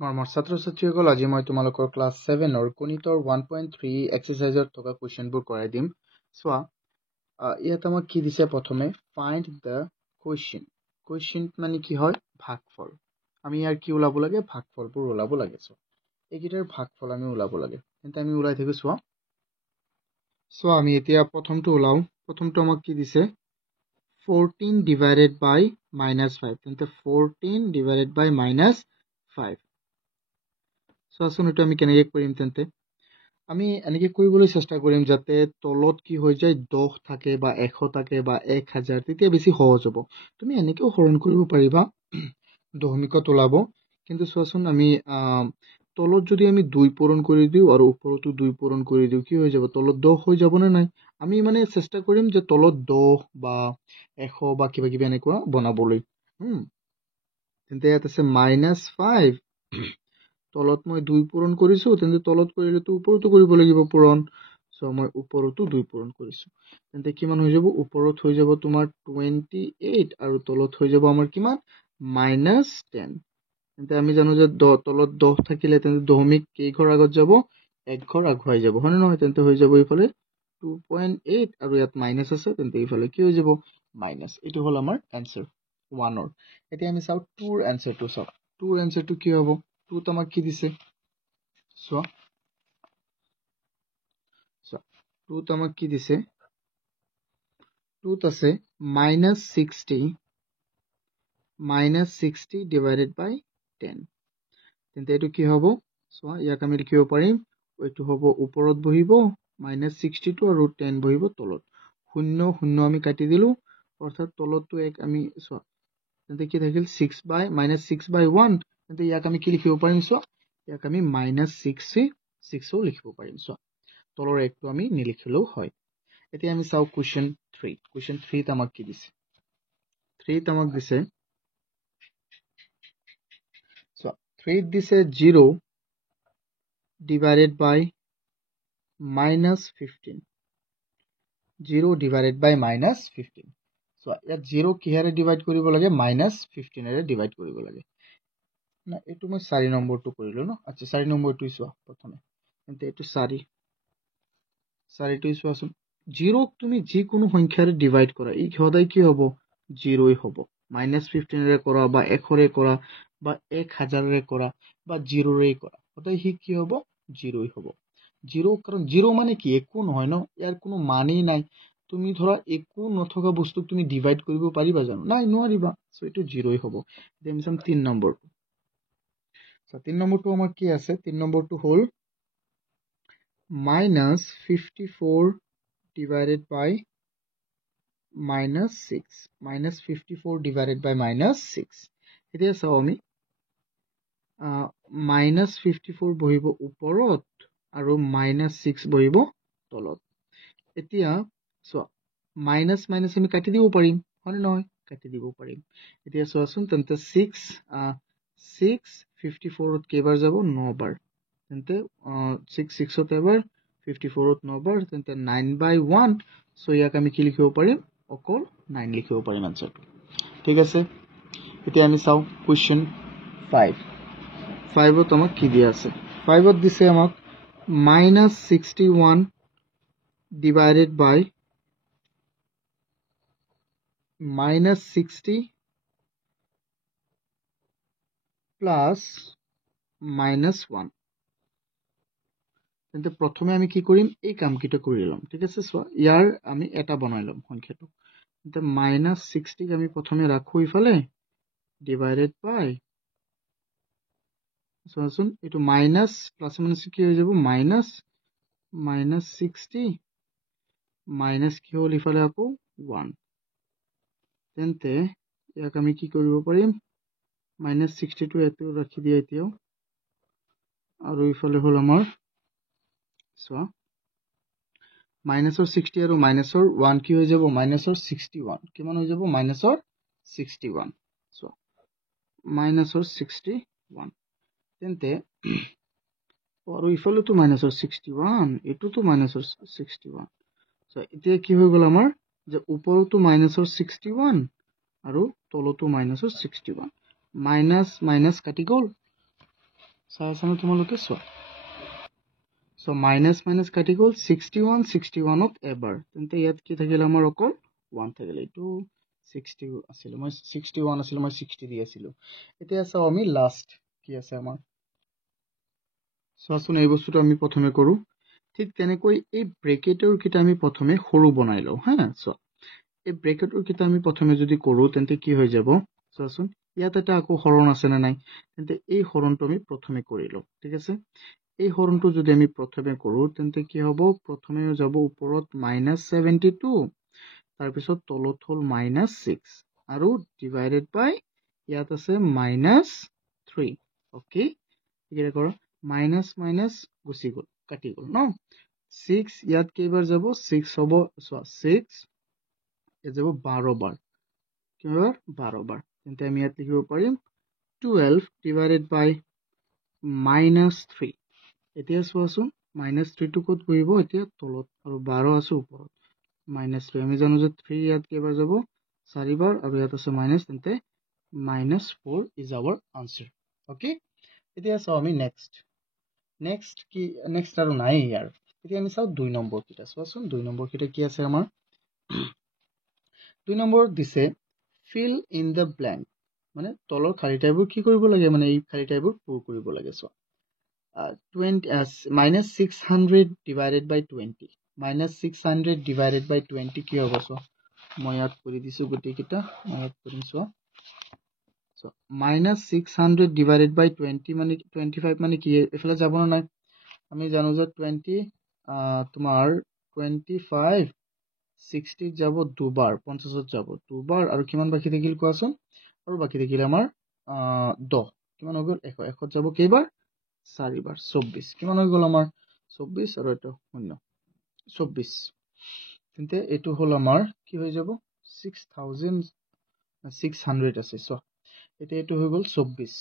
মৰমৰ ছাত্ৰ-ছাত্ৰীসকল, আজি মই তোমালোকৰ ক্লাছ 7ৰ গণিতৰ 1.3 এক্সাৰচাইজত থকা কুৱেশ্যনবোৰ কৰাই দিম। চোৱা, ইয়াত আমাক কি দিছে? প্ৰথমে ফাইণ্ড দ্য কুৱেশ্যন। কুৱেশ্যন মানে কি হয়? ভাগফল। আমি ইয়াৰ কি ওলাব লাগে? ভাগফলবোৰ ওলাব লাগে। এইকেইটাৰ ভাগফল আমি ওলাব লাগে। তেন্তে আমি ওলাই থাকো। চোৱা, আমি এতিয়া প্ৰথমটো ওলাও। প্ৰথমটো আমাক কি দিছে? 14 ডিভাইডেড বাই -5। তেন্তে 14 ডিভাইডেড বাই -5। চোৱাচোন, এইটো আমি কেনেকৈ কৰিম? তেন্তে আমি এনেকৈ কৰিবলৈ চেষ্টা কৰিম যাতে তলত কি হৈ যায়, 10 থাকে বা 100 থাকে বা 1000, তেতিয়া বেছি সহজ হ'ব। তুমি এনেকৈও হৰণ কৰিব পাৰিবা, দশমিকত ওলাব। কিন্তু চোৱাচোন, আমি তলত যদি আমি 2 পূৰণ কৰি দিওঁ আৰু ওপৰতো 2 পূৰণ কৰি দিওঁ, কি হৈ যাব? তলত 10 হৈ যাবনে নাই? আমি মানে চেষ্টা কৰিম যে তলত 10 বা 100 বা কিবা কিবি এনেকুৱা বনাবলৈ। তেন্তে ইয়াত আছে -5। তলত মই 2 পূৰণ কৰিছো, তেন্তে তলত কৰিলেতো ওপৰতো কৰিব লাগিব পূৰণ। চ' মই ওপৰতো 2 পূৰণ কৰিছো। তেন্তে কিমান হৈ যাব? ওপৰত হৈ যাব তোমাৰ 28 আৰু তলত হৈ যাব আমাৰ কিমান? -10। তেন্তে আমি জানো যে তলত 10 থাকিলে তেন্তে দশমিক কেইঘৰ আগত যাব? 1 ঘৰ আগুৱাই যাব, হয়নে নহয়? তেন্তে হৈ যাব এইফালে 2.8 আৰু ইয়াত মাইনাছ আছে, তেন্তে এইফালে কি হৈ যাব? মাইনাছ। এইটো হ'ল আমাৰ এনচাৰ 1ৰ। এতিয়া আমি চাওঁ 2ৰ এনচাৰটো। চাওঁ 2ৰ এনচাৰটো কি হ'ব? 2ত আমাক কি দিছে? চোৱা, 2ত আমাক কি দিছে? 2ত আছে -60 ডিভাইডেড বাই 10। তেন্তে এইটো কি হ'ব? চোৱা, ইয়াক আমি লিখিব পাৰিম, এইটো হ'ব ওপৰত বহিব -62 আৰু 10 বহিব তলত। 0 0 আমি কাটি দিলো, অৰ্থাৎ তলতটো 1 আমি চোৱা, তেন্তে কি থাকিল? -6/1। তেন্তে ইয়াক আমি কি লিখিব পাৰিম? চোৱা, ইয়াক আমি -6 লিখিব পাৰিম। চোৱা, তলৰ 1টো আমি নিলিখিলেও হয়। এতিয়া আমি চাওঁ কুৱেশ্যন 3। কুৱেশ্যন 3ত আমাক কি দিছে? 3ত আমাক দিছে, চোৱা, 3ত দিছে 0 ডিভাইডেড বাই -15। 0 ডিভাইডেড বাই -15। চোৱা, ইয়াত 0 কিহেৰে ডিভাইড কৰিব লাগে? -15ৰে ডিভাইড কৰিব লাগে। না, এইটো মই 4 নম্বৰটো কৰিলো ন। আচ্ছা, 4 নম্বৰটো চোৱা প্ৰথমে। তেন্তে এইটো 4টো চোৱাচোন। 0ক তুমি যিকোনো সংখ্যাৰে ডিভাইড কৰা, ই সদায় কি হ'ব? 0ই হ'ব। -15ৰে কৰা বা 100ৰে কৰা বা 1000ৰে কৰা বা 0ৰে কৰা, সদায় সি কি হ'ব? 0ই হ'ব। 0, কাৰণ 0 মানে কি? একো নহয় ন, ইয়াৰ কোনো মানেই নাই। তুমি ধৰা একো নথকা বস্তুক তুমি ডিভাইড কৰিব পাৰিবা জানো? নাই, নোৱাৰিবা। চ' এইটো 0ই হ'ব। এতিয়া আমি চাম 3 নম্বৰটো। 3 নম্বৰটো আমাৰ কি আছে? 3 নম্বৰটো হ'ল -54 ডিভাইডেড বাই -6। -54 ডিভাইডেড বাই -6। এতিয়া চাওঁ, আমি -54 বহিব ওপৰত আৰু -6 বহিব তলত। এতিয়া চোৱা, মাইনাছ আমি কাটি দিব পাৰিম, হয়নে নহয়? কাটি দিব পাৰিম। এতিয়া চোৱাচোন, তেন্তে 54ত কেইবাৰ যাব? 9 বাৰ। তেন্তে 6ত এবাৰ, 54ত 9 বাৰ, তেন্তে 9/1। চ' ইয়াক আমি কি লিখিব পাৰিম? অকল 9 লিখিব পাৰিম আনচাৰটো। ঠিক আছে, এতিয়া আমি চাওঁ কুৱেশ্যন 5। 5ত আমাক কি দিয়া আছে? 5ত দিছে আমাক -61 ডিভাইডেড বাই -60 প্লাছ -1। তেন্তে প্ৰথমে আমি কি কৰিম? এই কামকেইটা কৰি ল'ম। ঠিক আছে, চোৱা, ইয়াৰ আমি এটা বনাই ল'ম সংখ্যাটো। তেন্তে -60ক আমি প্ৰথমে ৰাখোঁ ইফালে, ডিভাইডেড বাই, চোৱাচোন, এইটো মাইনাছ প্লাছ কি হৈ যাব? -60 মাইনাছ কি হ'ল ইফালে আকৌ 1। তেন্তে ইয়াক আমি কি কৰিব পাৰিম? -60টো এইটো ৰাখি দিয়া এতিয়াও, আৰু ইফালে হ'ল আমাৰ, চোৱা, -60 আৰু -1 কি হৈ যাব? -61। কিমান হৈ যাব? -61। চোৱা, -61। তেন্তে আৰু ইফালেতো -61, এইটোতো -61। চ' এতিয়া কি হৈ গ'ল আমাৰ? যে ওপৰতো -61 আৰু তলতো -61। মাইনাছ কাটি গ'ল, চাই আছা ন তোমালোকে চোৱা সো মাইনাস মাইনাস কাটি গ'ল 61 61ত এবাৰ তেন্তে ইয়াত কি থাকিল আমাৰ অকল 1 থাকিল এইটো 60 আছিল মই 61 আছিল মই 60 দি আছিলো এতিয়া চাও আমি লাষ্ট কি আছে আমাৰ চোৱাচোন এই বস্তুটো আমি প্ৰথমে কৰো ঠিক তেনেকৈ এই ব্ৰেকেটৰ কিটা আমি প্ৰথমে সৰু বনাই লও হা চোৱা এই ব্ৰেকেটৰ কিটা আমি প্ৰথমে যদি কৰো তেন্তে কি হৈ যাব চোৱাচোন ইয়াত এটা আকৌ হৰণ আছে না নাই তেন্তে এই হৰণটো আমি প্ৰথমে কৰি লও ঠিক আছে এই হৰণটো যদি আমি প্ৰথমে কৰো তেন্তে কি হ'ব প্ৰথমে যাব ওপৰত -72 তাৰ পিছত তলত হল -6 আৰু ডিভাইডেড বাই ইয়াত আছে -3 ওকে একেৰে কৰা মাইনাস মাইনাস গুচি গ'ল কাটি গ'ল ন 6 ইয়াত কেইবাৰ যাব 6 হ'ব সো 6 এ যাব 12 বাৰ কিমান 12 বাৰ তেন্তে আমি ইয়াত লিখিব পাৰিম 12 ডিভাইডেড বাই -3 এতিয়া চোৱাচোন -3 টো কত বহিব এতিয়া তলত আৰু 12 আছে ওপৰত -3 আমি জানো যে 3 ইয়াত কেইবাৰ যাব 4 বাৰ আৰু ইয়াত আছে মাইনাস তেন্তে -4 ইজ आवर आंसर ওকে এতিয়া চাও আমি নেক্সট কি নেক্সট আৰু নাই ইয়াৰ এতিয়া আমি চাও 2 নম্বৰ কিটা চোৱাচোন 2 নম্বৰ কিটা কি আছে আমাৰ 2 নম্বৰ দিছে fill in the blank মানে তলৰ খালি ঠাইবোৰ কি কৰিব লাগে মানে এই খালি ঠাইবোৰ পূৰ কৰিব লাগে চোৱা 600 divided by 20 -600 divided by 20 কি হ'ব চোৱা মই ইয়াত কৰি দিছো গুটি কিটা মই ইয়াত কৰিম চোৱা so -600 divided by 20 মানে 25 মানে কি এফালে যাব না নাই আমি জানো যে 20 তোমাৰ 25 60 যাব দুবাৰ 50 যাব দুবাৰ আৰু কিমান বাকি থাকিল কোৱাচোন আৰু বাকি থাকিল আমাৰ 10 কিমান হৈ গ'ল 100 যাব কেইবাৰ 4 বাৰ 24 কিমান হৈ গ'ল আমাৰ 24 আৰু এটা 0 24 তেন্তে এটো হল আমাৰ কি হৈ যাব 6600 আছে সো এটা এটো হৈ গ'ল 24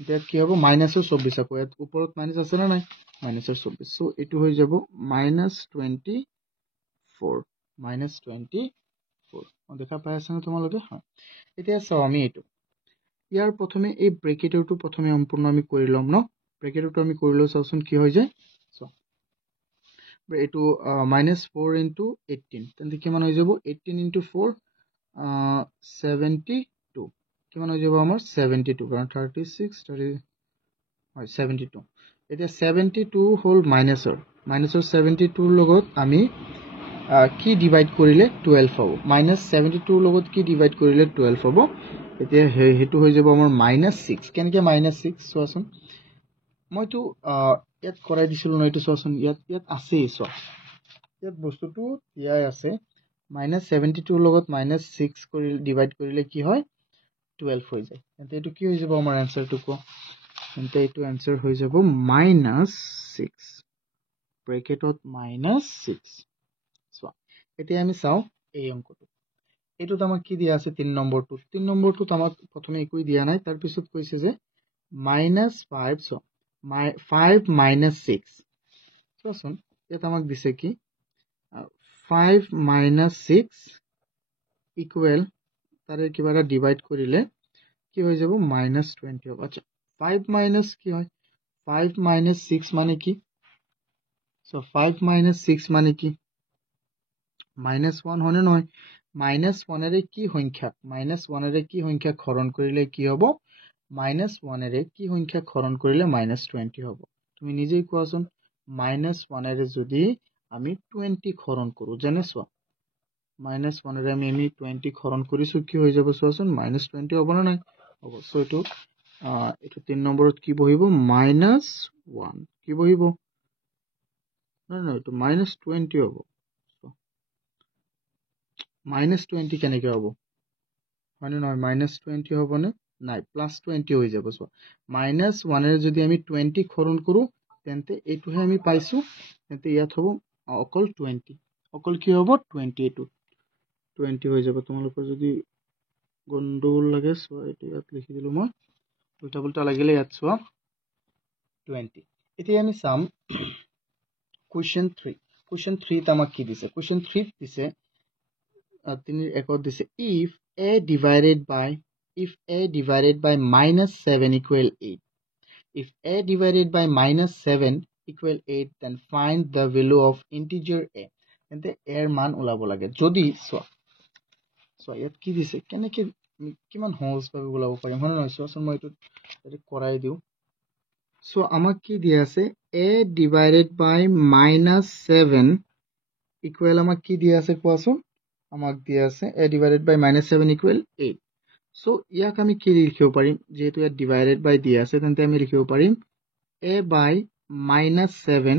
এটা কি হ'ব মাইনাসৰ 24 আকৌ ইয়াত ওপৰত মাইনাস আছে না নাই মাইনাসৰ 24 সো এটো হৈ যাব -24 দেখা পাই আছা না তোমালোকে হয় এতিয়া চাও আমি এটো ইয়াৰ প্ৰথমে এই ব্ৰেকেটৰটো প্ৰথমে সম্পূৰ্ণ আমি কৰি লম ন ব্ৰেকেটৰটো আমি কৰিলো চাওচোন কি হৈ যায় সো এটো -4 into 18 তেন্তে কিমান হৈ যাব 18 into 4 72 কিমান হৈ যাব আমাৰ 72 কাৰণ 36 হয় 72 এতিয়া 72 হল মাইনাসৰ 72 লগত আমি কি ডিভাইড কৰিলে 12 হ'ব -72 লগত কি ডিভাইড কৰিলে 12 হ'ব এতিয়া হেতু হৈ যাব আমাৰ -6 কেনকে -6 চোৱাচোন মইতো ইয়াত কৰাই দিছিলো ন এটো চোৱাচোন ইয়াত আছে চোৱা ইয়াত বস্তুটো ইয়াই আছে -72 লগত -6 কৰি ডিভাইড কৰিলে কি হয় 12 হৈ যায় তেন্তে এটো কি হৈ যাব আমাৰ আনসাৰটো কো তেন্তে এটো আনসাৰ হৈ যাব -6 ব্ৰেকেটত -6 চোৱা এতিয়া আমি চাও এই অংকটো এটো আমাক কি দিয়া আছে 3 নম্বৰটো আমাক প্ৰথমে একোই দিয়া নাই তাৰ পিছত কৈছে যে -5 so 5 - 6 চোৱাচোন এটা আমাক দিছে কি 5 - 6 ইকুৱেল তাৰে কিবা এটা ডিভাইড কৰিলে কি হৈ যাব -20 হ'ব আচ্ছা 5 মাইনাস কি হয় 5 - 6 মানে কি so 5 - 6 মানে কি -1 হনে নহয় -1 এৰে কি সংখ্যা -1 এৰে কি সংখ্যা হৰণ কৰিলে কি হ'ব -1 এৰে কি সংখ্যা হৰণ কৰিলে -20 হ'ব তুমি নিজেই কোৱাচোন -1 এৰে যদি আমি 20 হৰণ কৰো জানে চোৱা -1 এৰে আমি 20 হৰণ কৰিছো কি হৈ যাব চোৱাচোন -20 হ'ব না নাই হ'ব সো এটো 3 নম্বৰত কি বহিব -1 কি বহিব না এটো -20 হ'ব -20 কেনেকে হ'ব মানে নহয় -20 হ'ব না নাই +20 হৈ যাব সো -1 এৰ যদি আমি 20 হৰণ কৰো তেন্তে এটোহে আমি পাইছো তেন্তে ইয়াত হ'ব অকল 20 অকল কি হ'ব 20 এটো 20 হৈ যাব তোমালোকৰ যদি গন্ডগোল লাগে সো এটো ইয়াত লিখি দিলো মই উল্টা পুল্টা লাগিলে ইয়াত চোৱা 20 এতিয়া আমি চাম question 3 আমাক কি দিছে question 3 দিছে তিনি একত দিছে if a divided by -7 equal 8 if a divided by minus 7 equal 8 then find the value of integer a তেন্তে a এর মান ওলাব লাগে যদি চোৱা ইয়াত কি দিছে কেনেকে কিমান সহজভাৱে ওলাব পাৰিম হয় নহয় চোৱাচোন মই এইটো কৰাই দিওঁ সো আমাক কি দিয়া আছে a divided by minus 7 equal আমাক কি দিয়া আছে কোৱাচোন আমাক দিয়া আছে a divided by minus 7 equal 8 so ইয়াক আমি কি লিখিব পাৰিম যেহেতু ইয়াত divided by দিয়া আছে তেন্তে আমি লিখিব পাৰিম a by minus 7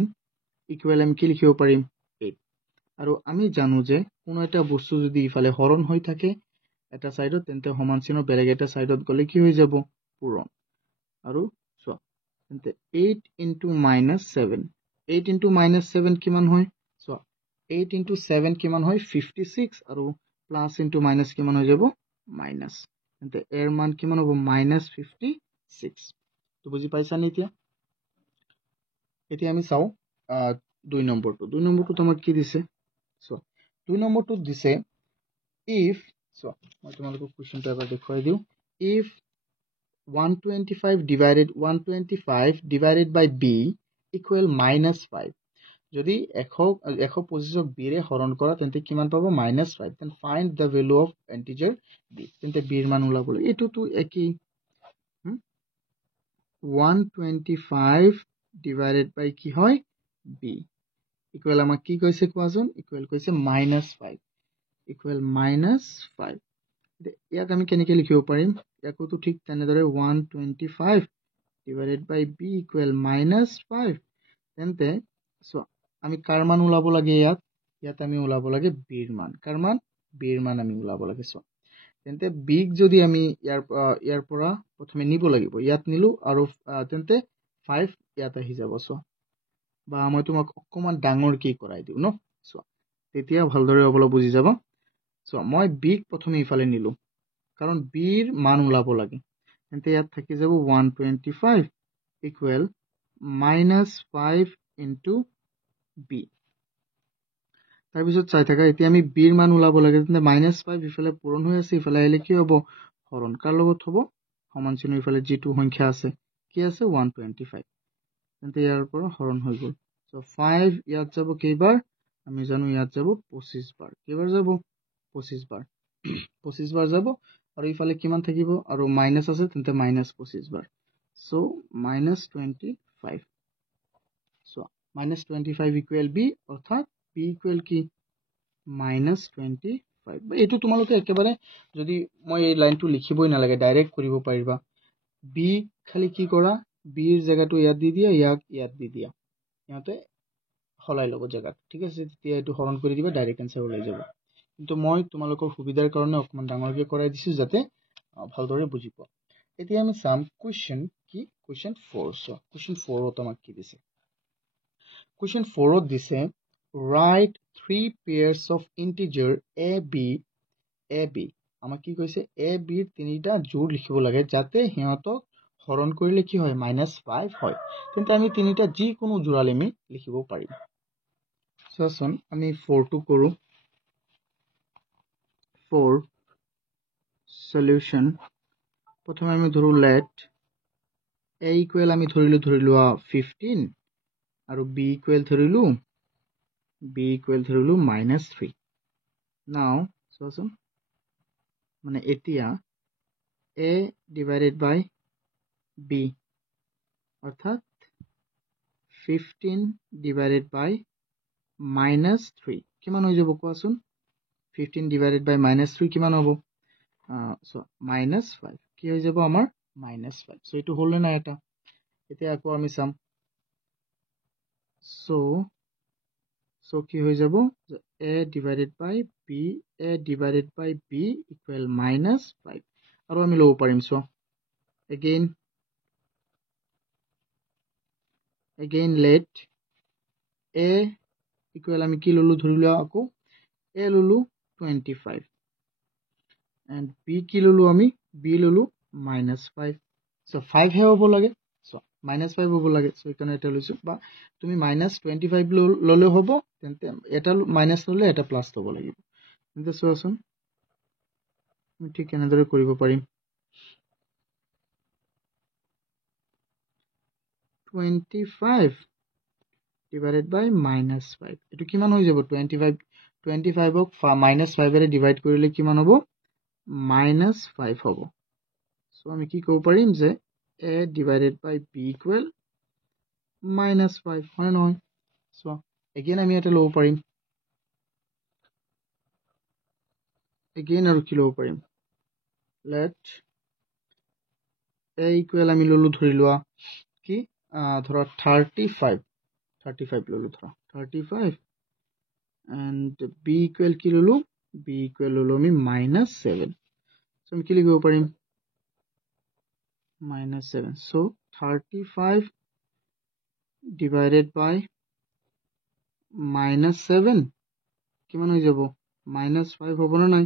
equal আমি কি লিখিব পাৰিম 8 আৰু আমি জানো যে কোনো এটা বস্তু যদি ইফালে হৰণ হৈ থাকে এটা সাইডত তেন্তে সমান চিহ্ন বেলেগ এটা সাইডত গলে কি হৈ যাব পূৰণ আৰু চোৱা তেন্তে 8 into minus 7 8 into minus 7 কিমান হয় চোৱা 8 into 7 কিমান হয় 56 আৰু প্লাস into minus কিমান হৈ যাব মাইনাস তেন্তে এর মান কিমান হ'ব minus 56 তো বুজি পাইছা নে এতিয়া আমি চাও 2 নম্বৰটো তোমাক কি দিছে সো 2 নম্বৰটো দিছে if so মই তোমালোকক কোৱেশ্চনটো এবাৰ দেখুৱাই দিও if 125 divided by b equal minus 5 যদি 125 b ৰে হৰণ কৰা তেন্তে কিমান পাব minus 5 then find the value of integer b তেন্তে b এর মান ওলাবলৈ এটোটো একই 125 divided by কি হয় b equal আমাক কি কৈছে কোৱাজন equal কৈছে minus 5 equal minus 5 ইয়াক আমি কেনেকৈ লিখিব পাৰিম ইয়াকটো ঠিক তেনেদৰে 125 divided by b equal minus 5 তেন্তে সো আমি কার মান ওলাব লাগে ইয়াত আমি ওলাব লাগে b এর মান কার মান b এর মান আমি ওলাব লাগে সো তেন্তে b যদি আমি ইয়াৰ পৰা প্ৰথমে নিব লাগিব ইয়াত নিলু আৰু তেন্তে 5 ইয়াত আহি যাব সো বা মই তোমাক অকমান ডাঙৰ কি কৰাই দিও ন সো তেতিয়া ভালদৰে অবল বুজি যাব সো মই b প্ৰথমে ইফালে নিলু কাৰণ b এর মান ওলাব লাগে তেন্তে ইয়াত থাকি যাব 125 equal minus 5 into b তাৰপিছত চাই থাকা এতিয়া আমি b এৰ মান ওলাব লাগে তেন্তে -5 ইফালে পূৰণ হৈ আছে ইফালে আহিলে কি হ'ব হৰণ কাৰ লগত হ'ব সমান চিহ্ন ইফালে যেটো সংখ্যা আছে কি আছে 125 তেন্তে ইয়াৰ পৰা হৰণ হৈ গল সো 5 ইয়াত যাব কেইবাৰ আমি জানো ইয়াত যাব 25 বাৰ কেইবাৰ যাব 25 বাৰ 25 বাৰ যাব আৰু ইফালে কিমান থাকিব আৰু মাইনাস আছে তেন্তে -25 বাৰ সো -25 সো -25 equal b অৰ্থাৎ b equal কি -25 এটো তোমালোকে একেবাৰে যদি মই এই লাইনটো লিখিবই নালাগে ডাইৰেক্ট কৰিব পাৰিবা b খালি কি কৰা b এর জায়গাটো ইয়াত দি দিয়া ইয়াত দি দিয়া ইয়াতে হলাই লব জায়গা ঠিক আছে তেতিয়া এটো হৰণ কৰি দিবা ডাইৰেক্ট आंसर ওলাই যাব কিন্তু মই তোমালোকৰ সুবিধাৰ কাৰণে অকমান ডাঙৰকৈ কৰাই দিছো যাতে ভালদৰে বুজি পাও এতিয়া আমি সাম কোৱেশ্চন কি কোৱেশ্চন 4 সো কোৱেশ্চন 4 ত আমাক কি দিছে কোৱেশ্চন 4 ত দিছে write 3 pairs of integer ab আমাক কি কৈছে a b তিনিটা জোড় লিখিব লাগে যাতে হিয়তক হৰণ কৰিলে কি হয় -5 হয় তেন্তে আমি তিনিটা যি কোনো জোড়ালে আমি লিখিব পাৰিম সোচোন আমি 4 টো কৰো 4 সলিউশন প্ৰথমে আমি ধৰু let a equal আমি ধৰিলো 15 আৰু b equal ধৰিলো -3 now সোচোন মানে এতিয়া a divided by b অৰ্থাৎ 15 divided by -3 কিমান হৈ যাব কোৱাচোন 15 divided by -3 কিমান হ'ব সো -5 কি হৈ যাব আমাৰ -5 সো এটো হল না এটা এতিয়া আকৌ আমি চাম সো কি হৈ যাব a divided by b equal -5 আৰু আমি লব পাৰিম so again let a equal আমি কি ললো ধৰিলো আকৌ a ললো 25 and b কি ললো আমি b ললো -5 so 5 হে হ'ব লাগে so -5 হ'ব লাগে so এখানে এটা লৈছো বা তুমি -25 ললে হ'ব তেন্তে এটা মাইনাস ললে এটা প্লাস হ'ব লাগিব কিন্তু সোচোন আমি ঠিক এনেদৰে কৰিব পাৰিম 125 divided by minus 5. এটো কিমান হৈ যাব 25 ক minus 5 এৰে ডিভাইড কৰিলে কিমান হ'ব minus 5 হ'ব সো আমি কি কৰিব পাৰিম যে a divided by b equal minus 5 হয় নহয় সো again আমি এটা লব পাৰিম again আৰু কি লব পাৰিম let a equal আমি ললো ধৰি লোৱা কি ধৰা 35 ললো ধৰা 35 and b equal কি ললো b equal ললো আমি minus 7 so আমি কি লিখিব পাৰিম minus 7 so 35 divided by minus 7 কিমান হৈ যাব minus 5 হ'ব না নাই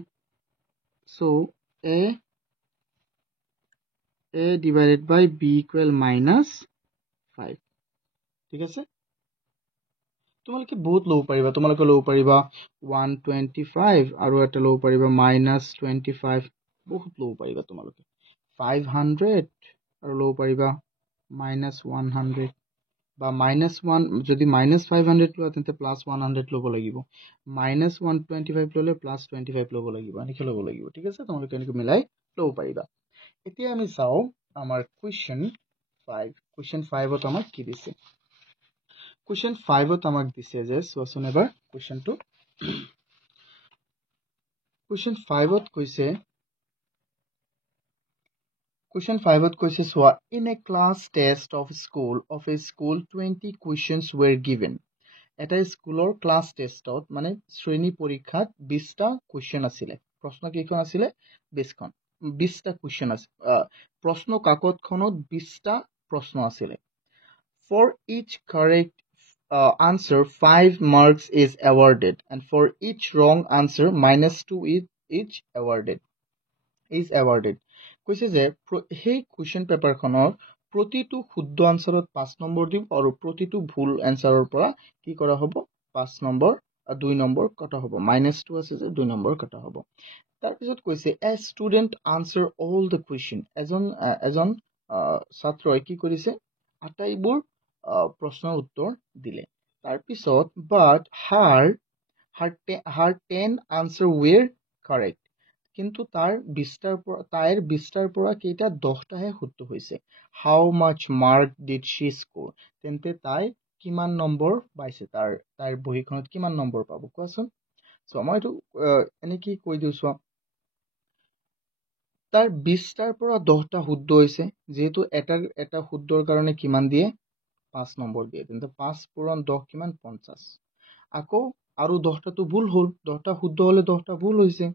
so a divided by b equal minus 5 ঠিক আছে তোমালোকে বহুত লব পাৰিবা তোমালোকে লব পাৰিবা 125 আৰু এটা লব পাৰিবা minus 25 বহুত লব পাৰিবা তোমালোকে 500 আৰু লব পাৰিবা minus 100 বা minus 1 যদি minus 500 লোৱা তেন্তে plus 100 লব লাগিব minus 125 ললে plus 25 লব লাগিব এনেকৈ লব লাগিব ঠিক আছে তোমালোকে এনেকৈ মিলাই লব পাৰিবা এতিয়া আমি চাও আমাৰ question 5 ত আমাক কি দিছে question 5 ত আমাক দিছে যে সোয়াসুন এবাৰ question টো question 5 ত কৈছে Question 5 ত কৈছে সোয়া in a class test of a school 20 questions were given এটা স্কুলৰ ক্লাস টেষ্টত মানে শ্ৰেণী পৰীক্ষাত 20টা কোৱেশ্চন আছিল প্ৰশ্ন কেইখন আছিল 20টা কোৱেশ্চন আছিল প্ৰশ্ন কাকতখনত 20টা প্ৰশ্ন আছিল for each correct answer 5 marks is awarded and for each wrong answer -2 is awarded কৈছে যে সেই কোৱেশ্চন পেপাৰখনৰ প্ৰতিটো শুদ্ধ আনসাৰত 5 নম্বৰ দিম আৰু প্ৰতিটো ভুল আনসাৰৰ পৰা কি কৰা হ'ব 5 নম্বৰ 2 নম্বৰ কটা হ'ব -2 আছে যে 2 নম্বৰ কটা হ'ব তাৰ পিছত কৈছে a student answer all the question এজন ছাত্ৰই কি কৰিছে আটাইবোৰ প্ৰশ্নৰ উত্তৰ দিলে তাৰ পিছত but her 10 answer were correct কিন্তু তাইৰ 20টাৰ পৰা কেইটা 10টাহে শুদ্ধ হৈছে how much mark did she score তেন্তে তাই কিমান নম্বৰ পাইছে তাইৰ বহিখনত কিমান নম্বৰ পাব কোৱাচোন সো মইটো এনে কি কৈ দিউ সো তাৰ 20টাৰ পৰা 10টা শুদ্ধ হৈছে যেহেতু এটা শুদ্ধৰ কাৰণে কিমান দিয়ে 5 নম্বৰ দিয়ে তেন্তে 5 পূৰণ 10 কিমান 50 আকৌ আৰু 10টাটো ভুল হল 10টা শুদ্ধ হলে 10টা ভুল হৈছে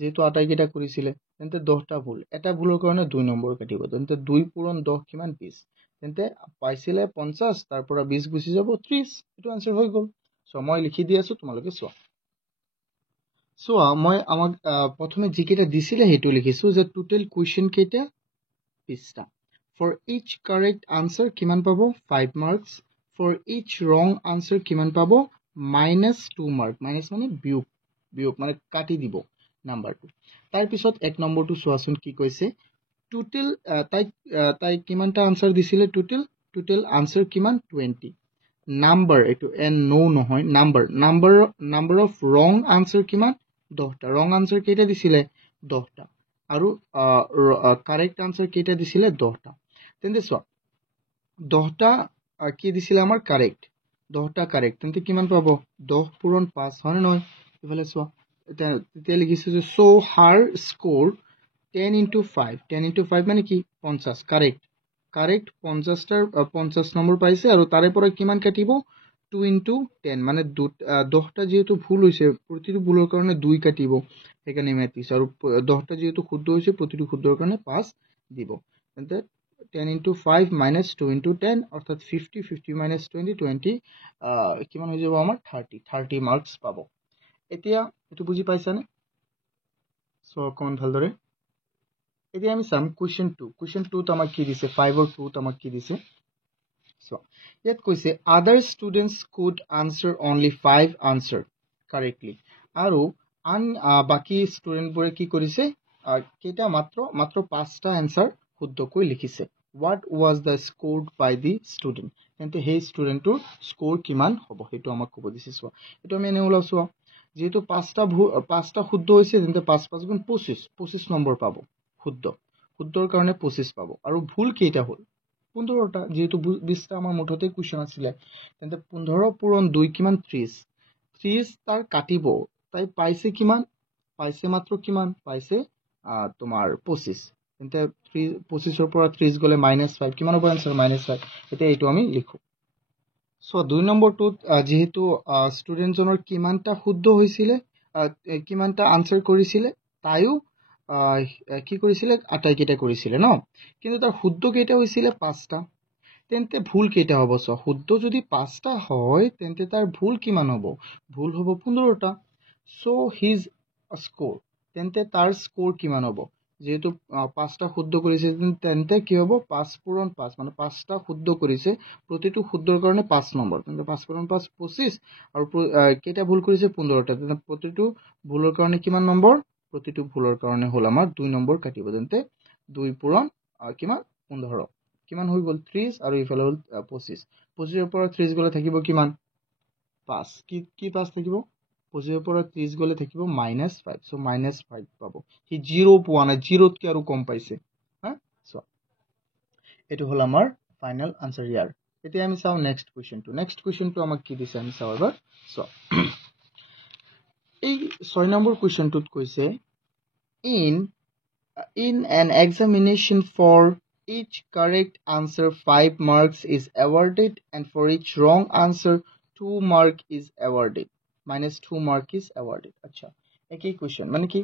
যেহেতু আটাইকেইটা কৰিছিলে তেন্তে 10টা ভুল এটা ভুলৰ কাৰণে 2 নম্বৰ কাটিব তেন্তে 2 পূৰণ 10 কিমান 20 তেন্তে পাইছিলে 50 তাৰ পৰা 20 গুছি যাব 30 এটো আনসাৰ হৈ গল সো মই লিখি দি আছো তোমালোকে চোৱা মই আমাক প্ৰথমে যিকেইটা দিছিলে হেতু লিখিছো যে টোটাল কোৱেশ্চন কেইটা 20টা for each correct answer কিমান পাব 5 marks for each wrong answer কিমান পাব -2 mark মাইনাস মানে বিয়োগ মানে কাটি দিব নাম্বাৰটো তাৰ পিছত এক নম্বৰটো সোৱাচোন কি কৈছে টোটাল তাই কিমানটা আনসাৰ দিছিলে টোটাল আনসাৰ কিমান 20 নাম্বাৰ এটো এন নো নহয় নাম্বাৰ অফ ৰং আনসাৰ কিমান 10টা ৰং আনসাৰ কেইটা দিছিলে 10টা আৰু কাৰেক্ট আনসাৰ কেইটা দিছিলে 10টা তেন্তে সোৱা 10টা কি দিছিলে আমাৰ কাৰেক্ট 10টা কাৰেক্ট তেন্তে কিমান পাব 10 পূৰণ 5 হয় নহয় ইফালে সোৱা তেতিয়া লিখিছো যে so her score 10 into 5 মানে কি 50 কারেক্ট 50 নম্বৰ পাইছে আৰু তাৰে পৰা কিমান কাটিব 2 into 10 মানে 10টা যেহেতু ভুল হৈছে প্ৰতিটো ভুলৰ কাৰণে 2 কাটিব সেইকাৰণে মেথিছ আৰু 10টা যেহেতু শুদ্ধ হৈছে প্ৰতিটো শুদ্ধৰ কাৰণে 5 দিব তেন্তে 10 into 5 minus 2 into 10 অৰ্থাৎ 50 minus 20 কিমান হৈ যাব আমাৰ 30 মাৰ্কস পাব এতিয়া এটো বুজি পাইছানে সো কোন ভালদৰে এতিয়া আমি সাম question 2 ত আমাক কি দিছে 5 और 2 ত আমাক কি দিছে সো ইয়াত কৈছে other students could answer only 5 answer correctly আৰু বাকি স্টুডেন্ট বোৰে কি কৰিছে কেইটা মাত্ৰ 5টা আনসাৰ শুদ্ধকৈ লিখিছে what was the scored by the student তেন্তে সেই ষ্টুডেণ্টৰ স্কোৰ কিমান হ'ব সেইটো আমাক ক'ব দিছে চোৱা এইটো আমি এনে ওলাও চোৱা যেহেতু পাঁচটা শুদ্ধ হৈছে তেন্তে 5 5 গুণ 25 নম্বৰ পাব শুদ্ধৰ কাৰণে 25 পাব আৰু ভুল কেইটা হ'ল 15টা যেহেতু 20টা আমাৰ মুঠতে কোৱেশ্চন আছিলে তেন্তে 15 পূৰণ 2 কিমান 30 তাৰ কাটিব তাই পাইছে কিমান পাইছে মাত্ৰ কিমান পাইছে তোমাৰ 25 তেন্তে 25 ৰ পৰা 30 গলে -5 কিমান হ'ব आंसर -5 এতিয়া এইটো আমি লিখো সো 2 নম্বৰটোত যেহেতু ষ্টুডেন্ট জনৰ কিমানটা শুদ্ধ হৈছিল কিমানটা আনসাৰ কৰিছিল তাইও কি কৰিছিল আটাইকেইটা কৰিছিল ন কিন্তু তাৰ শুদ্ধ কেইটা হৈছিল 5টা তেন্তে ভুল কেইটা হ'ব সো শুদ্ধ যদি 5টা হয় তেন্তে তাৰ ভুল কিমান হ'ব ভুল হ'ব 15টা সো হিজ স্কোৰ তেন্তে তাৰ স্কোৰ কিমান হ'ব যেহেতু 5টা শুদ্ধ কৰিছে তেন্তে কি হ'ব 5 পূৰণ 5 মানে 5টা শুদ্ধ কৰিছে প্ৰতিটো শুদ্ধৰ কাৰণে 5 নম্বৰ তেন্তে 5 পূৰণ 5 25 আৰু কেইটা ভুল কৰিছে 15টা তেন্তে প্ৰতিটো ভুলৰ কাৰণে কিমান নম্বৰ প্ৰতিটো ভুলৰ কাৰণে হ'ল আমাৰ 2 নম্বৰ কাটিব তেন্তে 2 পূৰণ কিমান 15 কিমান হৈ গ'ল 30 আৰু ইফালে হ'ল 25 25 ৰ পৰা 30 গলে থাকিব কিমান 5 কি 5 থাকিব 25 ৰ পৰা 30 গলে থাকিব -5 সো -5 পাব হি 0 পোৱা নাই 0 তকৈ আৰু কম পাইছে হা সো এটো হল আমাৰ ফাইনাল আনসাৰ ইয়াৰ এতিয়া আমি চাও নেক্সট কোৱেশ্চনটো আমাক কি দিছে আমি চাও এবাৰ সো এই 6 নম্বৰ কোৱেশ্চনটোত কৈছে in an examination for each correct answer 5 marks is awarded and for each wrong answer 2 mark is awarded -2 mark is awarded আচ্ছা একই কোৱেশ্চন মানে কি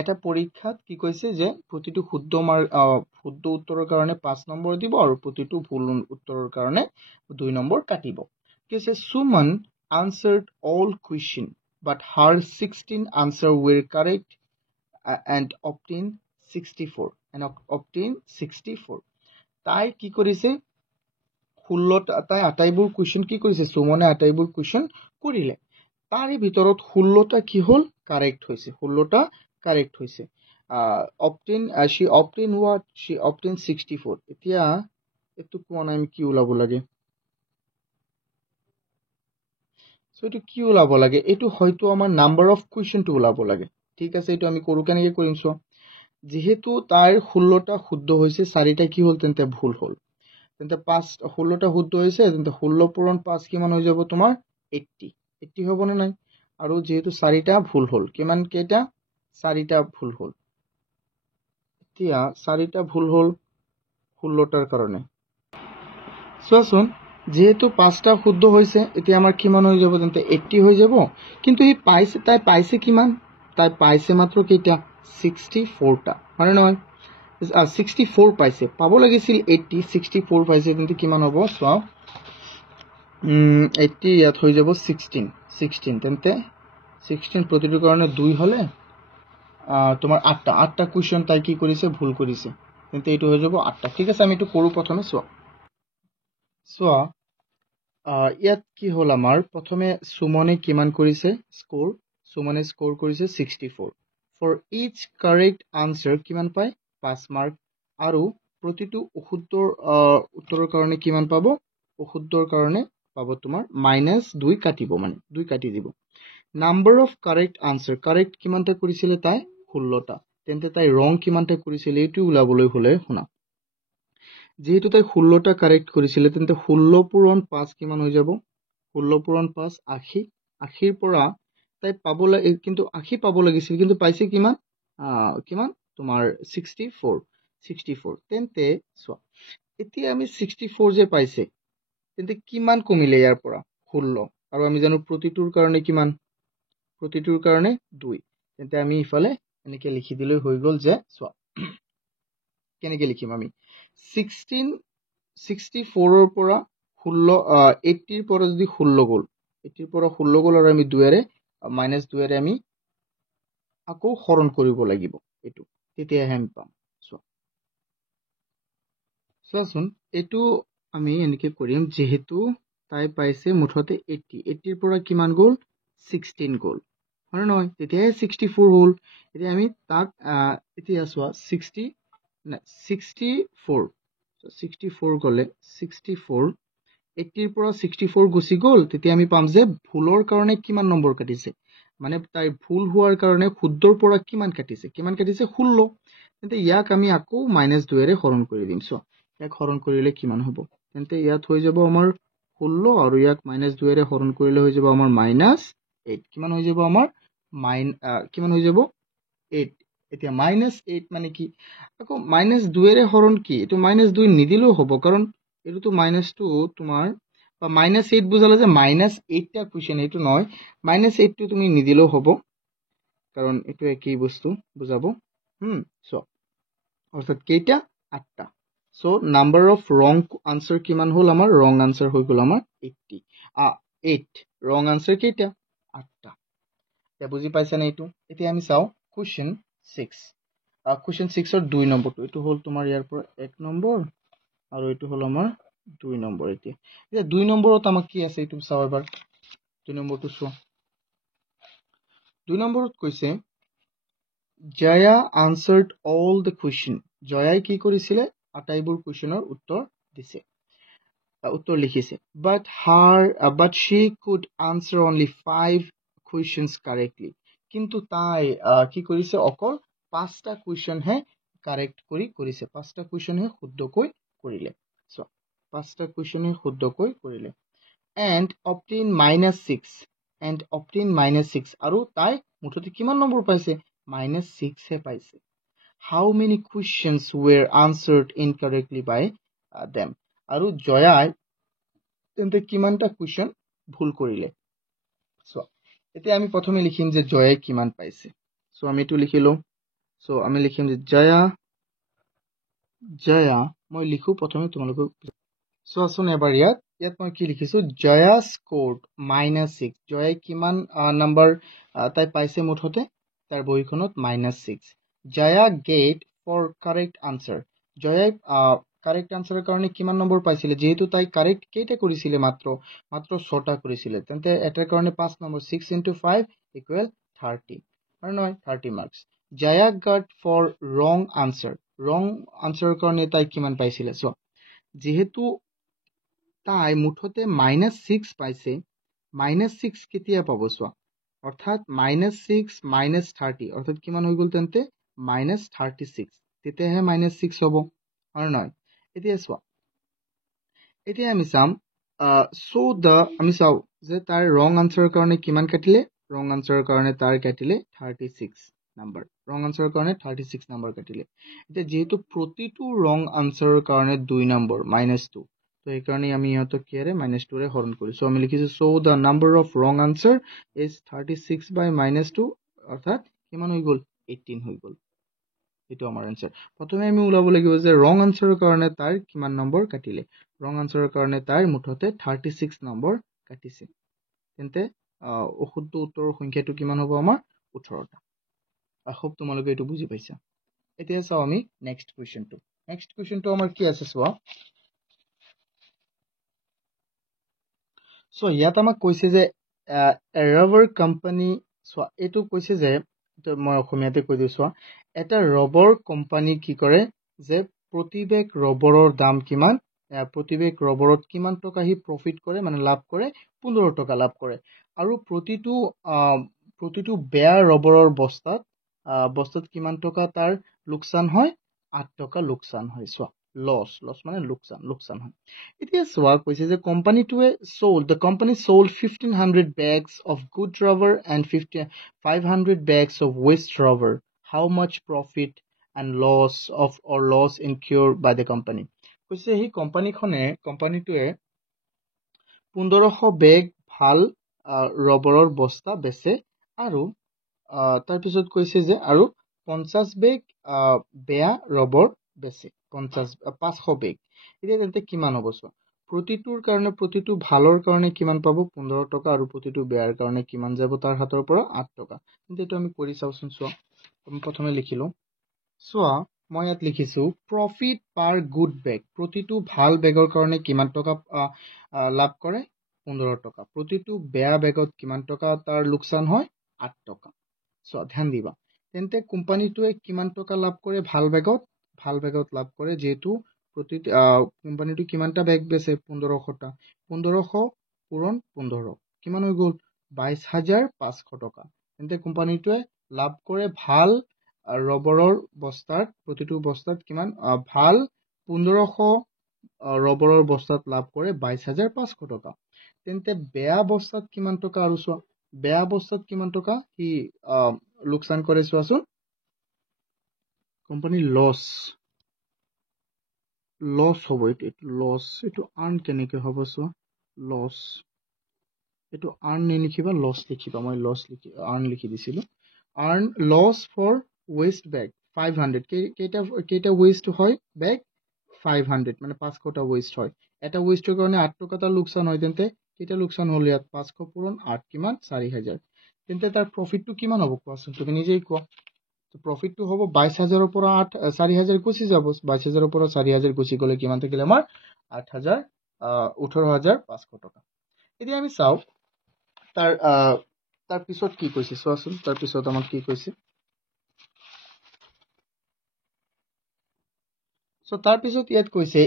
এটা পৰীক্ষাত কি কৈছে যে প্ৰতিটো শুদ্ধ উত্তৰৰ কাৰণে 5 নম্বৰ দিব আৰু প্ৰতিটো ভুল উত্তৰৰ কাৰণে 2 নম্বৰ কাটিব কৈছে Suman answered all question but her 16 answer were correct and obtained 64 তাই কি কৰিছে 16টা তাই আটাইবোৰ কোৱেশ্চন কি কৰিছে সুমনে আটাইবোৰ কোৱেশ্চন কৰিলে তাৰে ভিতৰত 16টা কি হ'ল কাৰেক্ট হৈছে 16টা কাৰেক্ট হৈছে she obtained 64 এতিয়া এটো কোৱা নাই আমি কি ওলাব লাগে সো এটো কি ওলাব লাগে এটো হয়তো আমাৰ নাম্বাৰ অফ কোৱেশ্চন টো ওলাব লাগে ঠিক আছে এটো আমি কৰো কেনেকৈ কৰিম সো যেহেতু তার 16টা শুদ্ধ হয়েছে 4টা কি হল তেন্তে ভুল হল তেন্তে 16টা শুদ্ধ হয়েছে তেন্তে 16 পূরণ 5 কিমান হৈ যাব তোমাৰ 80 হ'ব না নাই আৰু যেহেতু 4টা ভুল হল কিমান কেটা 4টা ভুল হল এতিয়া 4টা ভুল হল 16টাৰ কাৰণে সোৱাচোন যেহেতু 5টা শুদ্ধ হয়েছে এতিয়া আমাৰ কিমান হৈ যাব তেন্তে 80 হৈ যাব কিন্তু এই তাই পাইছে কিমান তাই পাইছে মাত্ৰ কেইটা 64টা মানে নহয় 64 পাইছে পাব লাগিছিল 80 64 পাইছে তেন্তে কিমান হ'ব সো 80 ইয়াত হৈ যাব 16 তেন্তে 16 প্ৰতিটো কাৰণে 2 হলে তোমাৰ 8টা কোৱেশ্চন তাই কি কৰিছে ভুল কৰিছে তেন্তে এটো হৈ যাব 8টা ঠিক আছে আমি এটো কৰো প্ৰথমে সো ইয়াত কি হল আমাৰ প্ৰথমে সুমনে কিমান কৰিছে স্কোৰ সুমনে স্কোৰ কৰিছে 64 for each correct answer কিমান পায় 5 মাৰ্ক আৰু প্ৰতিটো অশুদ্ধৰ উত্তৰৰ কাৰণে কিমান পাব অশুদ্ধৰ কাৰণে পাব তোমাৰ -2 কাটিব মানে 2 কাটি দিব number of correct answer correct কিমানটা কৰিছিল তাই 16টা তেন্তে তাই ৰং কিমানটা কৰিছিল এটো উলাবলৈ হলে শুনা যেহেতু তাই 16টা কাৰেক্ট কৰিছিল তেন্তে 16 পূৰণ 5 কিমান হৈ যাব 16 পূৰণ 5 80 ৰ পৰা তাই পাব লাগে কিন্তু 80 পাব লাগিছিল কিন্তু পাইছে কিমান তোমাৰ 64 তেন্তে চোৱা এতিয়া আমি 64 যে পাইছে তেন্তে কিমান কমিলে ইয়াৰ পৰা 16 আৰু আমি জানো প্ৰতিটোৰ কাৰণে কিমান প্ৰতিটোৰ কাৰণে 2 তেন্তে আমি ইফালে এনেকৈ লিখি দিলে হৈ গল যে চোৱা কেনেকৈ লিখিম আমি 64 ৰ পৰা 16 80 ৰ পৰা যদি 16 গল 80 ৰ পৰা 16 গল আৰু আমি 2 এৰে -2 আমি আকৌ হৰণ কৰিব লাগিব এটো তেতিয়া আমি পাম চোৱাচোন এটো আমি এনেকৈ কৰিম যেহেতু তাই পাইছে মুঠতে 80 ৰ পৰা কিমান গল 16 গল হয় নহয় তেতিয়া 64 হল এতিয়া আমি তাক এতিয়া চোৱা 64 64 গলে 64 80 পৰা 64 গুচি গল তেতিয়া আমি পাম যে ভুলৰ কাৰণে কিমান নম্বৰ কাটিছে মানে তাই ভুল হোৱাৰ কাৰণে শুদ্ধৰ পৰা কিমান কাটিছে 16 তেন্তে ইয়াক আমি আকৌ -2 এৰে হৰণ কৰি দিম সো ইয়াক হৰণ কৰিলে কিমান হ'ব তেন্তে ইয়াত হৈ যাব আমাৰ 16 আৰু ইয়াক -2 এৰে হৰণ কৰিলে হৈ যাব আমাৰ -8 কিমান হৈ যাব আমাৰ কিমান হৈ যাব 8 এতিয়া -8 মানে কি আকৌ -2 এৰে হৰণ কি এটো -2 নিদিলেও হ'ব কাৰণ এটো -2 তোমাৰ বা -8 বুজালে যে -8 টা কোৱেশ্চন এটো নহয় -8 টো তুমি নিদিলেও হ'ব কাৰণ এটো একই বস্তু বুজাব সো অৰ্থাৎ কেইটা 8টা সো নাম্বাৰ অফ ৰং আনসাৰ কিমান হল আমাৰ ৰং আনসাৰ হৈ গল আমাৰ 8 ৰং আনসাৰ কেইটা 8টা এতিয়া বুজি পাইছা নে এটো এতিয়া আমি চাও কোৱেশ্চন 6 কোৱেশ্চন 6 ৰ 2 নম্বৰটো এটো হল তোমাৰ ইয়াৰ পৰা 1 নম্বৰ আৰু এটো হল আমাৰ 2 নম্বৰ এতিয়া 2 নম্বৰত আমাক কি আছে এটো চাও এবাৰ 2 নম্বৰটো চোৱা 2 নম্বৰত কৈছে Jaya answered all the question জয়াই কি কৰিছিলে আটাইবোৰ কোৱেশ্চনৰ উত্তৰ দিছে উত্তৰ লিখিছে but she could answer only 5 questions correctly কিন্তু তাই কি কৰিছে অকল 5টা কোৱেশ্চন হে কাৰেক্ট কৰিছে 5টা কোৱেশ্চন হে শুদ্ধকৈ কৰিলে সো 5টা কোৱেশ্চন হে শুদ্ধকৈ কৰিলে and obtain -6 আৰু তাই মুঠতে কিমান নম্বৰ পাইছে -6 হে পাইছে how many questions were answered incorrectly by them আৰু জয়াই তেন্তে কিমানটা কোৱেশ্চন ভুল কৰিলে সো এতিয়া আমি প্ৰথমে লিখিম যে জয়াই কিমান পাইছে সো আমি এটো লিখিলো সো আমি লিখিম যে জয়া মই লিখো প্ৰথমে তোমালোকক সো আসুন এবাৰ ইয়াত মই কি লিখিছো জয়া স্কোৰ্ড -6 জয়াই কিমান নম্বৰ তাই পাইছে মুঠতে তাৰ বহিখনত -6 জয়া গেট ফৰ কাৰেক্ট আনসাৰ জয়াই কাৰেক্ট আনসাৰৰ কাৰণে কিমান নম্বৰ পাইছিলে যেহেতু তাই কাৰেক্ট কেইটা কৰিছিলে মাত্ৰ 6টা কৰিছিলে তেন্তে এটাৰ কাৰণে 5 নম্বৰ 6 * 5 = 30 আৰু নহয় 30 মাৰ্কস জয়া গট ফৰ ৰং আনসাৰৰ কাৰণে তাই কিমান পাইছিলে সো যেহেতু তাই মুঠতে -6 পাইছে -6 কেতিয়া পাব সো অৰ্থাৎ -6 - 30 অৰ্থাৎ কিমান হৈ গল তেন্তে -36 তেতিয়াহে -6 হ'ব আৰু নহয় এতিয়া সো এতিয়া আমি চাম আমি চাও যে তাৰ ৰং আনসাৰৰ কাৰণে কিমান কাটিলে ৰং আনসাৰৰ কাৰণে তাৰ কাটিলে 36 নম্বৰ ৰং আনসাৰৰ কাৰণে 36 নম্বৰ কাটিলে এতিয়া যেহেতু প্ৰতিটো ৰং আনসাৰৰ কাৰণে 2 নম্বৰ -2 তো এই কাৰণে আমি ইহতক কিৰে -2 ৰে হৰণ কৰিছো আমি লিখিছো সো দা নাম্বাৰ অফ ৰং আনসাৰ ইজ 36 বাই -2 অৰ্থাৎ কিমান হৈ গল 18 হৈ গল এটো আমাৰ আনসাৰ প্ৰথমে আমি উলাব লাগিব যে ৰং আনসাৰৰ কাৰণে তাৰ কিমান নম্বৰ কাটিলে ৰং আনসাৰৰ কাৰণে তাৰ মুঠতে 36 নম্বৰ কাটিছে তেন্তে অশুদ্ধ উত্তৰৰ সংখ্যাটো কিমান হ'ব আমাৰ 18টা আহক তোমালোকে এটো বুজি পাইছা এতিয়া চাও আমি নেক্সট কোৱেশ্চনটো আমাৰ কি আছে চোৱা সো ইয়াত আমাক কৈছে যে ৰাবাৰ কোম্পানী সো এটো কৈছে যে মই অসমীয়াতে কৈ দিছো এটা ৰবৰ কোম্পানী কি কৰে যে প্ৰতিবেগ ৰবৰৰ দাম কিমান প্ৰতিবেগ ৰবৰত কিমান টকা হি প্ৰফিট কৰে মানে লাভ কৰে 15 টকা লাভ কৰে আৰু প্ৰতিটো বেয়া ৰবৰৰ বস্তাত কিমান টকা তাৰ লোকসান হয় 8 টকা লোকসান হয় সো লস মানে লোকসান হয় এতিয়া সোৱা কৈছে যে কোম্পানীটোৱে the company sold 1500 bags of good rubber and 500 bags of waste rubber how much profit and loss incurred by the company কৈছে হি কোম্পানীটোৱে 1500 বেগ ভাল ৰবৰৰ বস্তা বেচে আৰু তাৰ পিছত কৈছে যে আৰু 50 বেগ বেয়া ৰবৰ বেচে 500 বেগ এতিয়া তেন্তে কিমান হ'ব সো প্ৰতিটোৰ কাৰণে প্ৰতিটো ভালৰ কাৰণে কিমান পাব 15 টকা আৰু প্ৰতিটো বেয়াৰ কাৰণে কিমান যাব তাৰ হাতৰ পৰা 8 টকা কিন্তু এটো আমি কৰি চাওচোন সো আমি প্ৰথমে লিখিলো সো মই ইয়াত লিখিছো প্ৰফিট পাৰ গুড বেগ প্ৰতিটো ভাল বেগৰ কাৰণে কিমান টকা লাভ কৰে 15 টকা প্ৰতিটো বেয়া বেগত কিমান টকা তাৰ লোকসান হয় 8 টকা সো ধ্যান দিবা তেন্তে কোম্পানীটোৱে কিমান টকা লাভ কৰে ভাল বেগত লাভ কৰে যেহেতু প্ৰতি কোম্পানীটো কিমানটা বেগ বেচে 1500টা 1500 পূৰণ 15 কিমান হৈ গ'ল 22500 টকা তেন্তে কোম্পানীটোৱে লাভ কৰে ভাল ৰবৰৰ বস্তাত প্ৰতিটো বস্তাত কিমান ভাল 1500 ৰবৰৰ বস্তাত লাভ কৰে 22500 টকা তেন্তে বেয়া বস্তাত কিমান টকা আৰু চোৱা বেয়া বস্তাত কিমান টকা কি লোকসান কৰে চোৱাচোন কোম্পানী লছ হ'ব এইটো লছ এইটো আৰ্ন কেনেকৈ হ'ব চোৱা লছ এইটো আৰ্ন নিলিখিবা লছ লিখিবা মই লছ আৰ্ন লিখি দিছিলোঁ আৰ্ন লছ ফৰ ৱেষ্ট বেগ 500 কেইটা ৱেষ্ট হয় বেগ 500 মানে 500টা ৱেষ্ট হয় এটা ৱেষ্টৰ কাৰণে 8 টকা এটা লোকসান হয় তেন্তে কেইটা লোকসান হ'ল ইয়াত 500 পূৰণ 8 কিমান 4000 তেন্তে তাৰ প্ৰফিটটো কিমান হ'ব কোৱাচোন তুমি নিজেই কোৱা প্ৰফিটটো হ'ব 22000ৰ পৰা 4000 গুচি যাব 22000ৰ পৰা 4000 গুচি গ'লে কিমান থাকিলে আমাৰ 18500 টকা এতিয়া আমি চাও তাৰ পিছত কি কৈছে চোৱাচোন তাৰ পিছত আমাক কি কৈছে So তাৰ পিছত ইয়াত কৈছে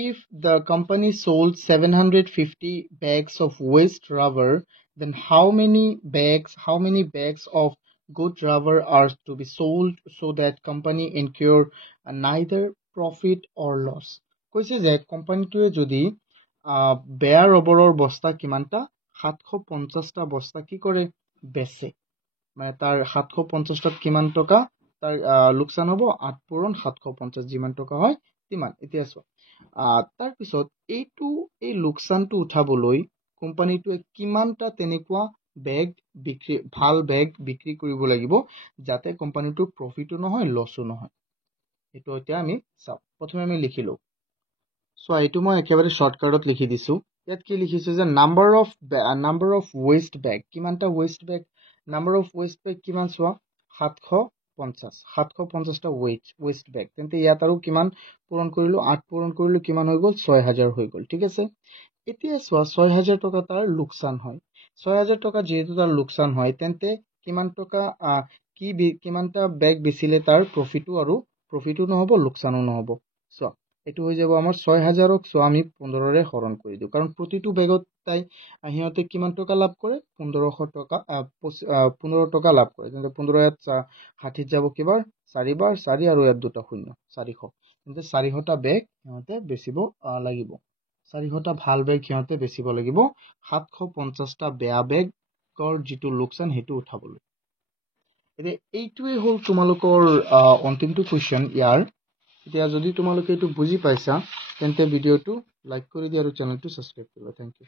if the company sold 750 bags of waste rubber then how many bags of good rubber are to be sold so that company incur neither profit or loss কৈছে যে কোম্পানীটোৱে যদি বেয়া ৰবৰৰ বস্তা কিমানটা 750টা বস্তা কি কৰে বেচে মানে তাৰ 750টাত কিমান টকা তাৰ লোকসান হ'ব 8 পূৰণ 750 যিমান টকা হয় তিমান এতিয়া চোৱা তাৰ পিছত এই লোকসানটো উঠাবলৈ কোম্পানীটোৱে কিমানটা তেনেকুৱা বেগ ভাল বেগ বিক্ৰী কৰিব লাগিব যাতে কোম্পানীটোৰ প্ৰফিটো নহয় লছো নহয় এইটো এতিয়া আমি চাও প্ৰথমে আমি লিখিলো সো এইটো মই একেবাৰে শৰ্টকাটত লিখি দিছো ইয়াত কি লিখিছো যে নাম্বাৰ অফ ৱেষ্ট বেগ কিমানটা waste bag number of waste bag কিমান চোৱা 750টা ৱেষ্ট বেগ তেন্তে ইয়াত আৰু কিমান পূৰণ কৰিলো 8 পূৰণ কৰিলো কিমান হৈ গ'ল 6000 হৈ গ'ল ঠিক আছে এতিয়া চোৱা 6000 টকা তাৰ লোকসান হয় 6000 টকা যেহেতু তাৰ লোকসান হয় তেন্তে কিমান টকা কিমানটা বেগ বেচিলে তাৰ প্ৰফিটো নহব লোকসানো নহব চোৱা এইটো হৈ যাব আমাৰ 6000ক চোৱা আমি 15ৰে হৰণ কৰি দিও কাৰণ প্ৰতিটো বেগত তাই আহিতে কিমান টকা লাভ কৰে 1500 টকা 15 টকা লাভ কৰে তেন্তে 15 ইয়াত 60 যাব কিবাৰ 4 বাৰ 4 আৰু ইয়াত দুটা শূন্য 400 তেন্তে 400টা বেগ সিহঁতে বেচিব লাগিব 400টা ভাল বেগ সিহঁতে বেচিব লাগিব 750টা বেয়া বেগৰ যিটো লোকসান সেইটো উঠাবলৈ এতিয়া এইটোৱে হ'ল তোমালোকৰ অন্তিমটো কোৱেশ্চন ইয়াৰ এতিয়া যদি তোমালোকে এইটো বুজি পাইছা তেন্তে ভিডিওটো লাইক কৰি দিয়া আৰু চেনেলটো সাবস্ক্ৰাইব কৰিবা থ্যাংক ইউ